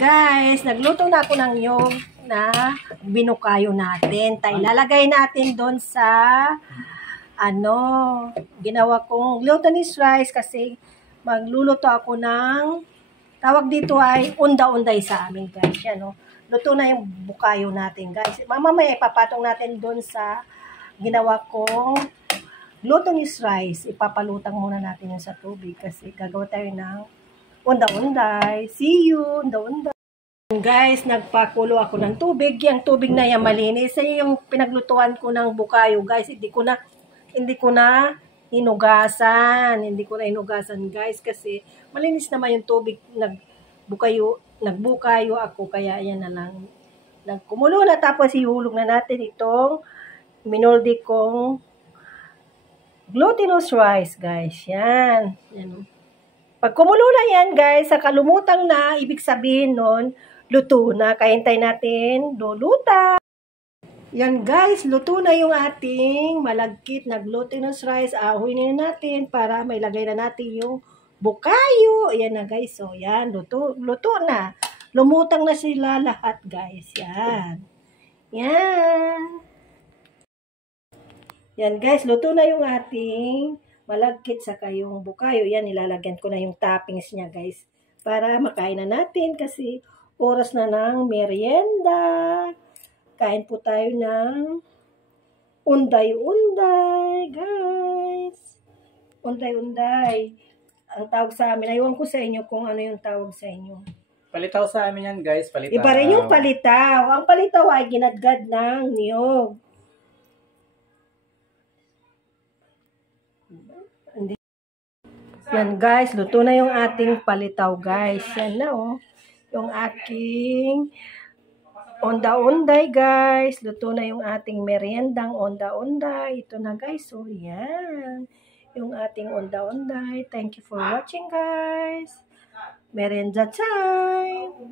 Guys, nagluto na ako ng nyog na binukayo natin. Ilalagay natin doon sa ginawa kong glutinous rice kasi magluluto ako ng tawag dito ay unda-unday sa amin, guys. Yan, no? Luto na yung bukayo natin, guys. Mamaya ipapatong natin doon sa ginawa kong glutinous rice. Ipapalutang muna natin yun sa tubig kasi gagawa tayo ng unda-unday. See you, unda-unday. Guys, nagpakulo ako ng tubig. Yung tubig na yan malinis. Yung pinaglutuan ko ng bukayo, guys. Hindi ko na hinugasan. Guys, kasi malinis naman yung tubig. Nagbukayo ako, kaya yan na lang. Nagkumulo na, tapos ihulog na natin itong minoldi kong glutinous rice, guys. Yan. Pag kumulo na yan, guys, sa kalumutang na, ibig sabihin nun, luto na. Kahintay natin, luluta. Yan, guys, luto na yung ating malagkit na glutinous rice. Ahuin na natin para may lagay na natin yung bukayo. Ayan na, guys. So, yan, luto na. Lumutang na sila lahat, guys. Yan. Yan. Yan, guys, luto na yung ating malagkit sa yung bukayo. Yan, nilalagyan ko na yung toppings niya, guys. Para makain na natin kasi oras na ng merienda. Kain po tayo ng unday-unday, guys. Unday-unday. Ang tawag sa amin, aywan ko sa inyo kung ano yung tawag sa inyo. Palitaw sa amin yan, guys. Palitaw. Iba rin yung palitaw. Ang palitaw ay ginadgad ng niyog. Yan, guys, luto na yung ating palitaw, guys. Yan na, oh. Yung aking onda-onday, guys. Luto na yung ating meriendang onda-onday. Ito na, guys. So, yan. Yung ating onda-onday. Thank you for watching, guys. Merienda time.